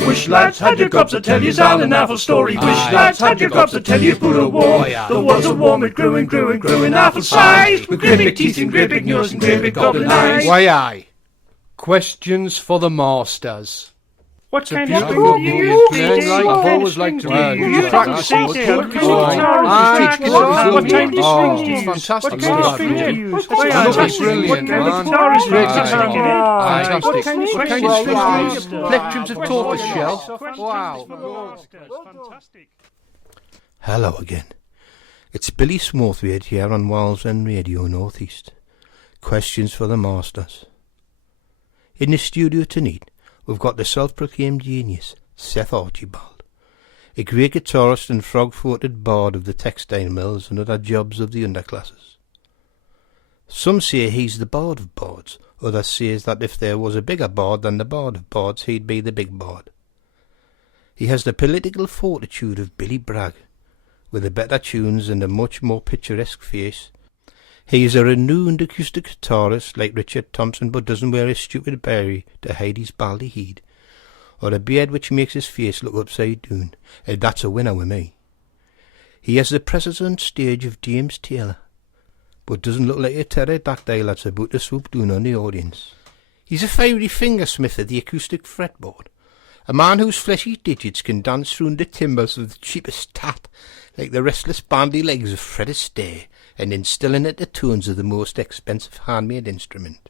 Wish lads had your gobs to tell you all an apple story. Wish lads had your gobs to tell you about a war. The was a war, it grew and grew and grew in apple size, with great big teeth and great big nose and great big goblin eyes. Why aye. Questions for the masters. What kind of string do you use? I've always liked to practice. What kind of strings do you use? Fantastic. What kind of strings do you use? Brilliant, man. Great Fantastic. What kind of strings do you use? Plectrums of tortoise shell. Wow. Fantastic. Hello again. It's Blly Smirthweight here on Wallsend Radio Northeast. Questions for the masters. In the studio tonight, we've got the self-proclaimed genius, Seth Archibald, a great guitarist and frog-footed bard of the textile mills and other jobs of the underclasses. Some say he's the bard of bards, others say that if there was a bigger bard than the bard of bards, he'd be the big bard. He has the political fortitude of Billy Bragg, with the better tunes and a much more picturesque face. He is a renowned acoustic guitarist like Richard Thompson, but doesn't wear a stupid berry to hide his baldy head, or a beard which makes his face look upside down, and that's a winner with me. He has the presence on stage of James Taylor, but doesn't look like a pterodactyl that's about to swoop down on the audience. He's a fiery fingersmith of the acoustic fretboard, a man whose fleshy digits can dance through the timbers of the cheapest tat, like the restless bandy legs of Fred Astaire, and instilling it the tones of the most expensive handmade instrument.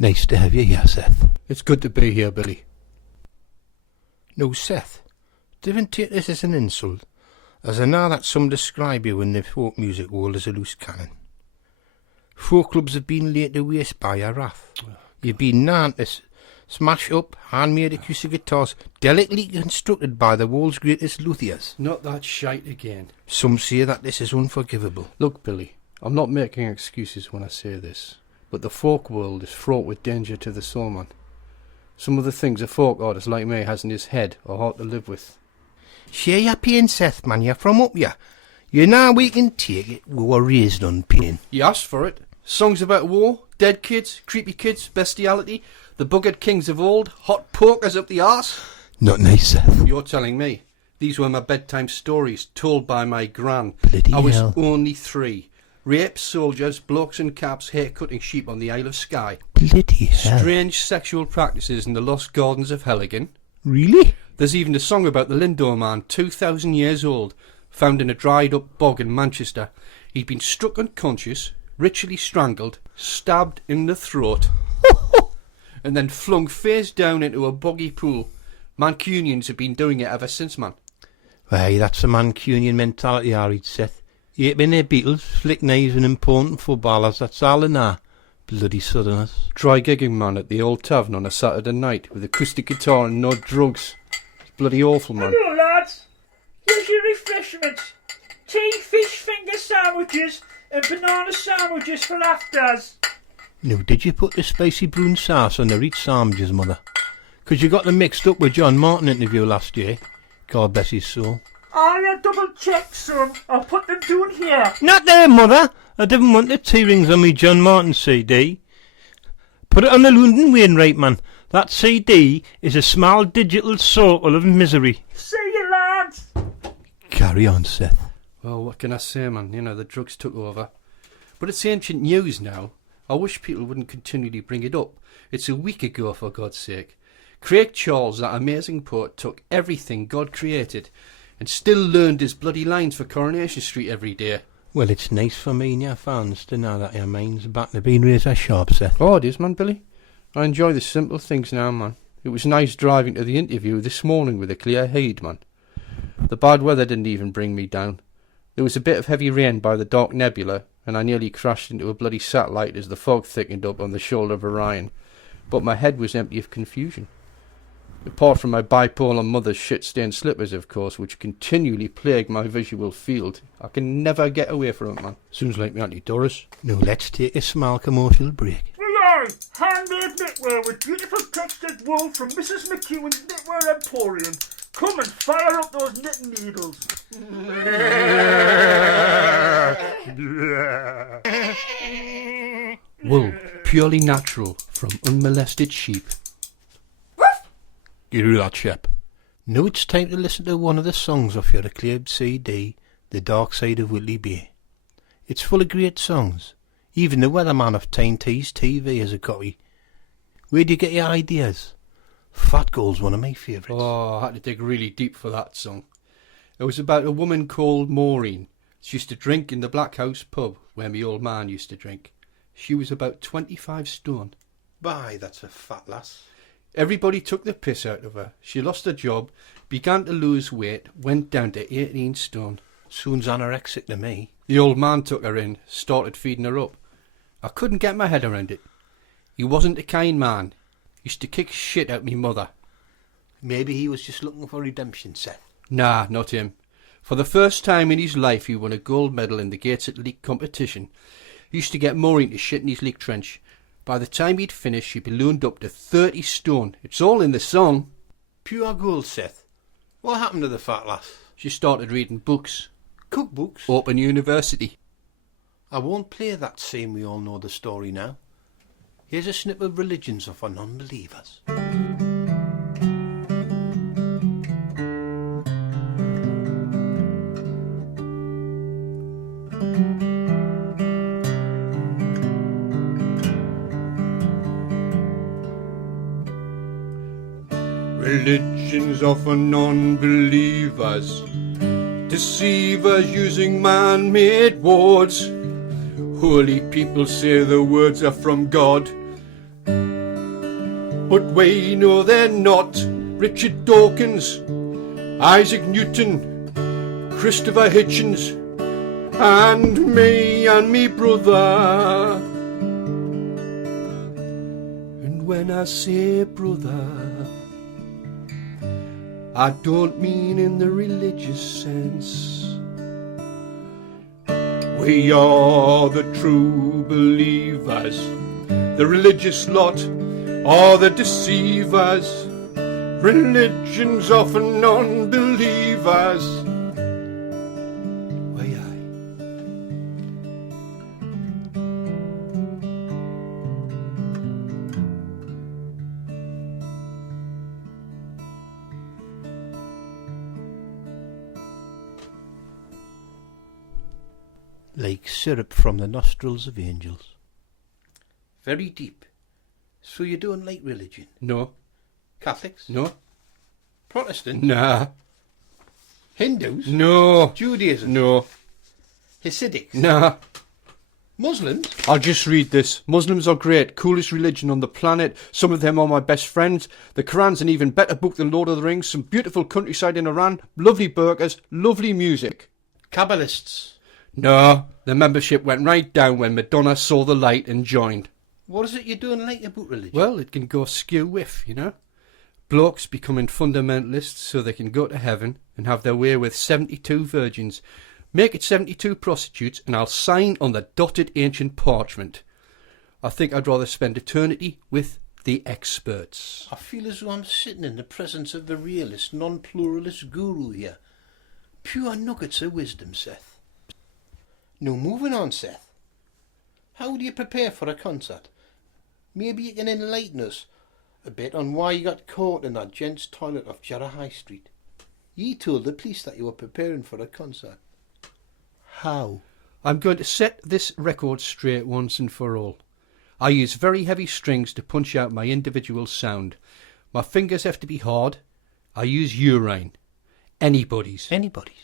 Nice to have you here, Seth. It's good to be here, Billy. No, Seth, don't take this as an insult, as I know that some describe you in the folk music world as a loose cannon. Folk clubs have been laid to waste by your wrath. You've been known to smash up handmade acoustic guitars delicately constructed by the world's greatest luthiers. Not that shite again. Some say that this is unforgivable. Look, Billy, I'm not making excuses when I say this, but the folk world is fraught with danger to the soul, man. Some of the things a folk artist like me has in his head are hard to live with. Share your pain, Seth, man. You're from up here. You know we can take it. We were raised on pain. You asked for it. Songs about war, dead kids, creepy kids, bestiality, the buggered kings of old, hot pokers up the arse. Not nice, Seth. You're telling me. These were my bedtime stories, told by my gran. Bloody I was hell. only 3. Rape, soldiers, blokes and caps, hair-cutting sheep on the Isle of Skye. Bloody hell. Strange sexual practices in the lost gardens of Helligan. Really? There's even a song about the Lindor man, 2,000 years old, found in a dried-up bog in Manchester. He'd been struck unconscious, ritually strangled, stabbed in the throat, and then flung face down into a boggy pool. Mancunians have been doing it ever since, man. Why, that's a Mancunian mentality, I read, Seth. You been their Beatles, flick knives and important footballers, that's all in there. Bloody southerners. Try gigging, man, at the old tavern on a Saturday night with acoustic guitar and no drugs. It's bloody awful, man. Hello, lads. Here's your refreshments. Tea, fish finger sandwiches and banana sandwiches for afters. Now, did you put the spicy brown sauce on the Reach sandwiches, mother? 'Cause you got them mixed up with John Martin interview last year. God bless his soul. I double check, son. I'll put them down here. Not there, mother. I didn't want the T-rings on me John Martin CD. Put it on the London Wainwright, man. That CD is a small digital circle of misery. See you, lads. Carry on, Seth. Well, what can I say, man? You know, the drugs took over. But it's ancient news now. I wish people wouldn't continually bring it up. It's a week ago, for God's sake. Craig Charles, that amazing poet, took everything God created and still learned his bloody lines for Coronation Street every day. Well, it's nice for me and your fans to know that your mind's back to being razor sharp, Seth. Oh, it is, man, Billy. I enjoy the simple things now, man. It was nice driving to the interview this morning with a clear head, man. The bad weather didn't even bring me down. There was a bit of heavy rain by the Dark Nebula, and I nearly crashed into a bloody satellite as the fog thickened up on the shoulder of Orion. But my head was empty of confusion. Apart from my bipolar mother's shit-stained slippers, of course, which continually plague my visual field. I can never get away from it, man. Sounds like me Auntie Doris. Now, let's take a small commercial break. Blly, handmade knitwear with beautiful textured wool from Mrs. McEwen's Knitwear Emporium. Come and fire up those knitting needles. Wool, purely natural, from unmolested sheep. You do that, Shep. Now it's time to listen to one of the songs off your acclaimed CD, The Dark Side of Whitley Bay. It's full of great songs. Even the weatherman of Tyne Tees TV has a copy. Where do you get your ideas? Fat Gold's one of my favourites. Oh, I had to dig really deep for that song. It was about a woman called Maureen. She used to drink in the Black House pub where my old man used to drink. She was about 25 stone. Bye, that's a fat lass. Everybody took the piss out of her. She lost her job, began to lose weight, went down to 18 stone. Sounds anorexic to me. The old man took her in, started feeding her up. I couldn't get my head around it. He wasn't a kind man. Used to kick shit out me mother. Maybe he was just looking for redemption, Seth. Nah, not him. For the first time in his life he won a gold medal in the Gates at Leak competition. He used to get Maureen to shit in his leak trench. By the time he'd finished, she ballooned up to 30 stone. It's all in the song. Pure gold, Seth. What happened to the fat lass? She started reading books. Cookbooks? Open University. I won't play that same we all know the story now. Here's a snip of Religions of our Non-Believers. Religions of non-believers, deceivers using man-made words. Holy people say the words are from God, but we know they're not. Richard Dawkins, Isaac Newton, Christopher Hitchens, and me brother. And when I say brother, I don't mean in the religious sense. We are the true believers. The religious lot are the deceivers. Religions of non-believers. Why aye. Like syrup from the nostrils of angels. Very deep. So you don't like religion? No. Catholics? No. Protestant? Nah. Hindus? No. Judaism? No. Hasidics? Nah. Muslims? I'll just read this. Muslims are great, coolest religion on the planet. Some of them are my best friends. The Quran's an even better book than Lord of the Rings. Some beautiful countryside in Iran. Lovely burgers. Lovely music. Kabbalists? No. The membership went right down when Madonna saw the light and joined. What is it you don't like about religion? Well, it can go skew-whiff, you know. Blokes becoming fundamentalists so they can go to heaven and have their way with 72 virgins. Make it 72 prostitutes and I'll sign on the dotted ancient parchment. I think I'd rather spend eternity with the experts. I feel as though I'm sitting in the presence of the realist, non-pluralist guru here. Pure nuggets of wisdom, Seth. Now, moving on, Seth. How do you prepare for a concert? Maybe you can enlighten us a bit on why you got caught in that gents' toilet off Jarrah High Street. You told the police that you were preparing for a concert. How? I'm going to set this record straight once and for all. I use very heavy strings to punch out my individual sound. My fingers have to be hard. I use urine. Anybody's. Anybody's?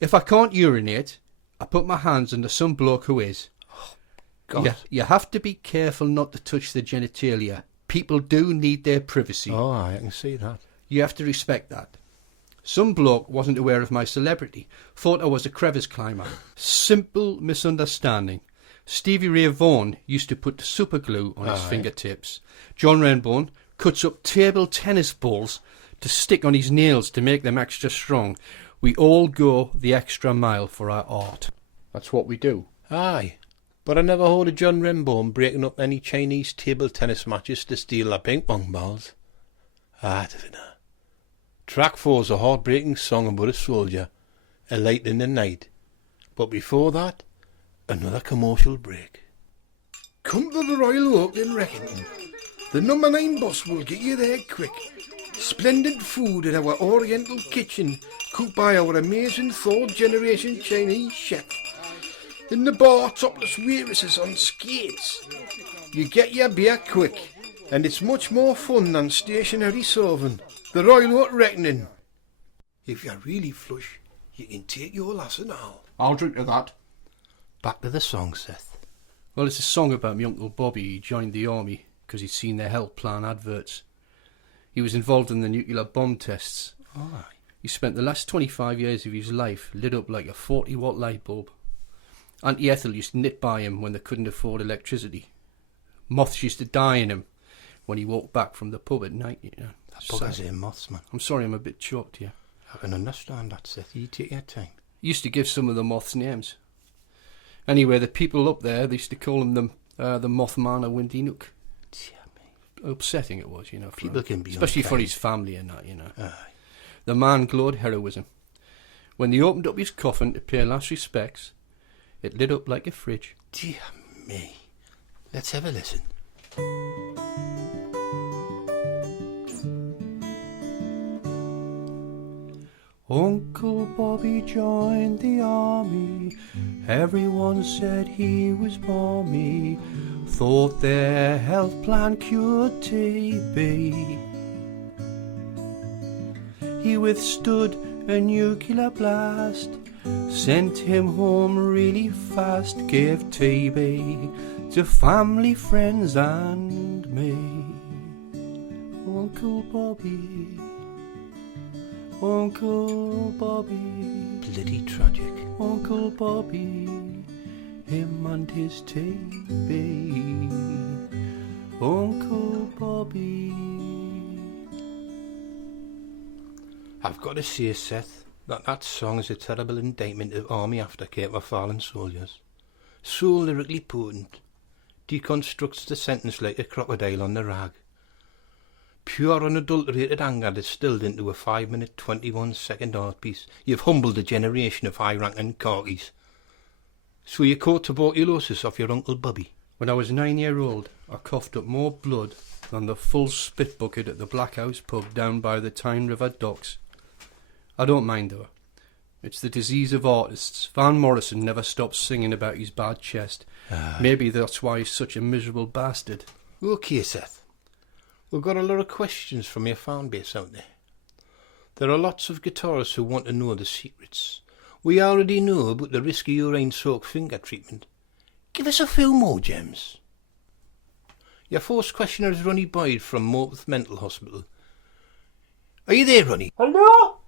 If I can't urinate, I put my hands under some bloke who is. God. You have to be careful not to touch the genitalia. People do need their privacy. Oh, I can see that. You have to respect that. Some bloke wasn't aware of my celebrity, thought I was a crevice climber. Simple misunderstanding. Stevie Ray Vaughan used to put super glue on his fingertips. John Renbourn cuts up table tennis balls to stick on his nails to make them extra strong. We all go the extra mile for our art. That's what we do. Aye. But I never heard of John Renbourn breaking up any Chinese table tennis matches to steal their ping pong balls. I don't know. Track 4's a heartbreaking song about a soldier, a light in the night. But before that, another commercial break. Come to the Royal Oak in Reckington. The number 9 boss will get you there quick. Splendid food in our oriental kitchen, cooked by our amazing third generation Chinese chef. In the bar, topless waitresses on skates. You get your beer quick, and it's much more fun than stationary serving. The Royal Oak Reckoning. If you're really flush, you can take your lass and all. I'll drink to that. Back to the song, Seth. Well, it's a song about my Uncle Bobby. He joined the army because he'd seen their health plan adverts. He was involved in the nuclear bomb tests. Aye. He spent the last 25 years of his life lit up like a 40-watt light bulb. Auntie Ethel used to knit by him when they couldn't afford electricity. Moths used to die in him when he walked back from the pub at night. You know. Buggers in moths, man. I'm sorry I'm a bit choked here. I can understand that, Seth. You take your time. He used to give some of the moths names. Anyway, the people up there, they used to call him the Mothman of Windy Nook. Upsetting it was, you know. People can be especially unkind. for his family and that, you know. Aye. The man glowed heroism. When they opened up his coffin to pay last respects, it lit up like a fridge. Dear me. Let's have a listen. Uncle Bobby joined the army. Everyone said he was balmy. Thought their health plan cured TB. He withstood a nuclear blast, sent him home really fast, gave TB to family, friends and me. Uncle Bobby, Uncle Bobby, Bloody tragic. Uncle Bobby, him and his TB. Uncle Bobby. I've got to say, Seth, that song is a terrible indictment of army aftercare for fallen soldiers. So lyrically potent. Deconstructs the sentence like a crocodile on the rag. Pure unadulterated anger distilled into a 5-minute 21-second art piece. You've humbled a generation of high-ranking khakis. So you caught tuberculosis off your Uncle Bobby. When I was 9-year-old, I coughed up more blood than the full spit bucket at the Black House pub down by the Tyne River docks. I don't mind though. It's the disease of artists. Van Morrison never stops singing about his bad chest. Maybe that's why he's such a miserable bastard. OK, Seth. We've got a lot of questions from your fan base out there. There are lots of guitarists who want to know the secrets. We already know about the risky urine-soaked finger treatment. Give us a few more gems. Your first questioner is Ronnie Boyd from Morpeth Mental Hospital. Are you there, Ronnie? Hello?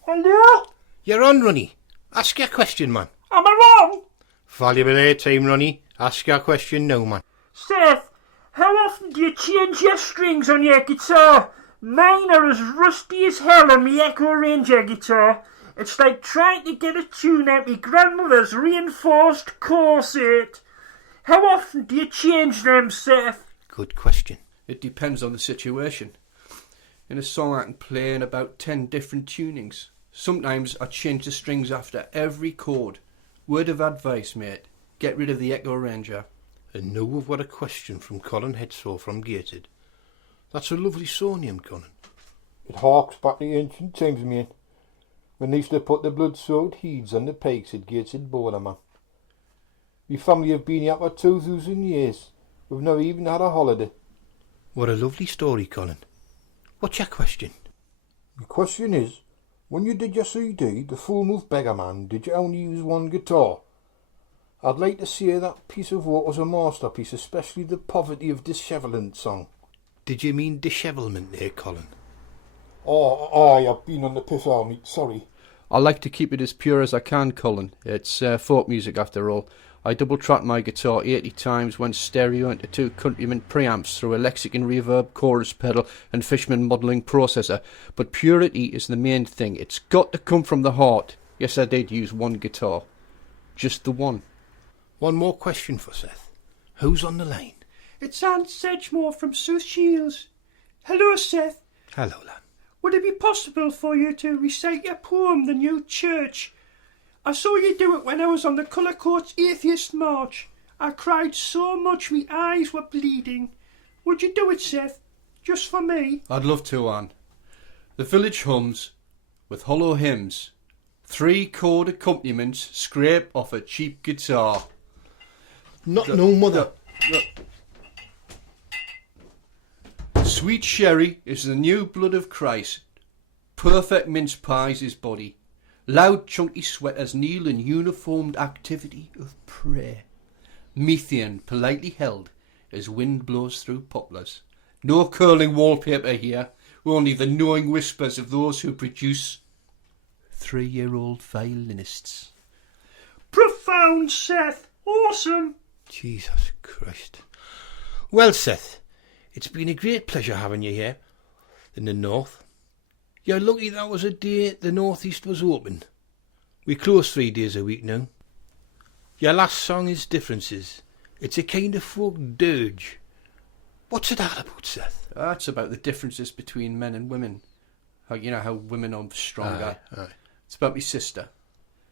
Hello? You're on, Ronnie. Ask your question, man. Am I wrong? Valuable airtime, Ronnie. Ask your question now, man. Seth, how often do you change your strings on your guitar? Mine are as rusty as hell on my Echo Ranger guitar. It's like trying to get a tune out my grandmother's reinforced corset. How often do you change them, Seth? Good question. It depends on the situation. In a song I can play in about 10 different tunings. Sometimes I change the strings after every chord. Word of advice, mate. Get rid of the Echo Ranger. And now we've got a question from Colin Headsaw from Gated. That's a lovely song name, Colin. It harks back to ancient times, mate, when they used to put the blood-soaked heads on the pikes at Gateshead border, man. We family have been here for 2,000 years. We've never even had a holiday. What a lovely story, Colin. What's your question? The question is, when you did your CD, The Full Move Beggar Man, did you only use one guitar? I'd like to say that piece of work was a masterpiece, especially the Poverty of Dishevelment song. Did you mean dishevelment there, Colin? Oh, aye, I've been on the piss all night, sorry. I like to keep it as pure as I can, Colin. It's folk music after all. I double-tracked my guitar 80 times, went stereo into 2 Countryman preamps through a Lexicon reverb, chorus pedal and Fishman modelling processor. But purity is the main thing. It's got to come from the heart. Yes, I did use one guitar. Just the one. One more question for Seth. Who's on the line? It's Aunt Sedgemore from South Shields. Hello, Seth. Hello, lad. Would it be possible for you to recite your poem, The New Church? I saw you do it when I was on the Colour Coats Atheist March. I cried so much my eyes were bleeding. Would you do it, Seth? Just for me? I'd love to, Anne. The village hums with hollow hymns. 3-chord accompaniments scrape off a cheap guitar. No, mother. Sweet sherry is the new blood of Christ. Perfect mince pies his body. Loud chunky sweaters kneel in uniformed activity of prayer. Methane politely held as wind blows through poplars. No curling wallpaper here, only the knowing whispers of those who produce 3-year-old violinists. Profound, Seth. Awesome. Jesus Christ. Well, Seth, it's been a great pleasure having you here in the north. You're lucky that was a day the northeast was open. We close 3 days a week now. Your last song is Differences. It's a kind of folk dirge. What's it all about, Seth? That's about the differences between men and women. How women are stronger. Aye. It's about my sister.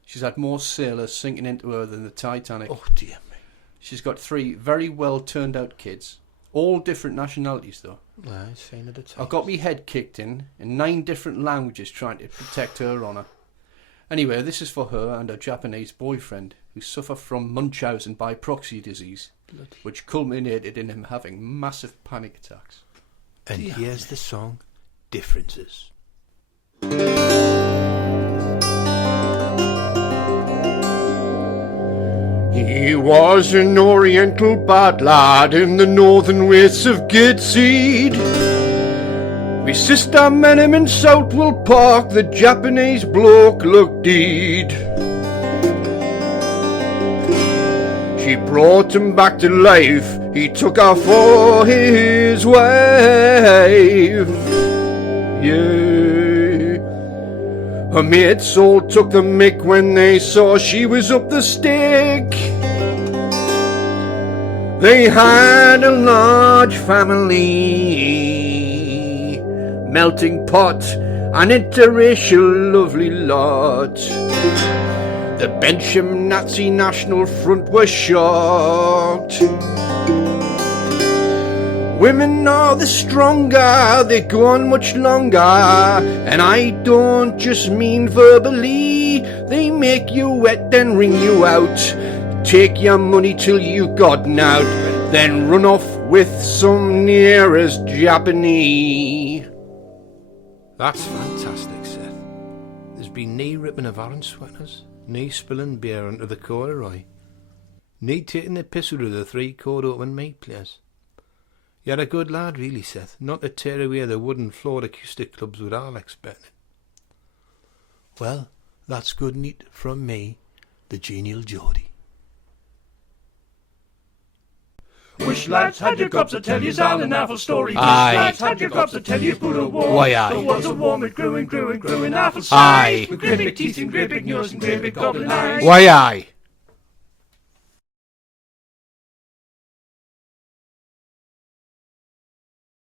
She's had more sailors sinking into her than the Titanic. Oh, dear me. She's got 3 very well turned out kids. All different nationalities though. Aye, same at the time. I got me head kicked in 9 different languages trying to protect her honour. Anyway, this is for her and her Japanese boyfriend, who suffer from Munchausen by proxy disease, which culminated in him having massive panic attacks. And here's the song, Differences. He was an oriental bad lad in the northern wastes of Gateshead. My sister met him in Southwell Park, the Japanese bloke looked deed. She brought him back to life, he took her for his wife. Yeah. Her mates all took the mick when they saw she was up the stick. They had a large family, melting pot, an interracial lovely lot. The Bentham Nazi National Front were shocked. Women are the stronger, they go on much longer, and I don't just mean verbally. They make you wet, then wring you out, take your money till you got out, then run off with some nearest Japanese. That's fantastic, Seth. There's been knee ripping of orange sweaters, knee spilling beer onto the corduroy, knee taking the piss out of the 3-chord open mic players. You're a good lad, really, Seth, not to tear away the wooden floored acoustic clubs we'd all expected. Well, that's good neat from me, the genial Geordie. Wish lads had your cups to tell you all an apple story. Wish Aye. lads had your cups to tell you put a war. Why, aye. There was a war, it grew and grew and grew in apple Aye. size. With great big teeth and great big nose and great big goblin eyes. Why, aye.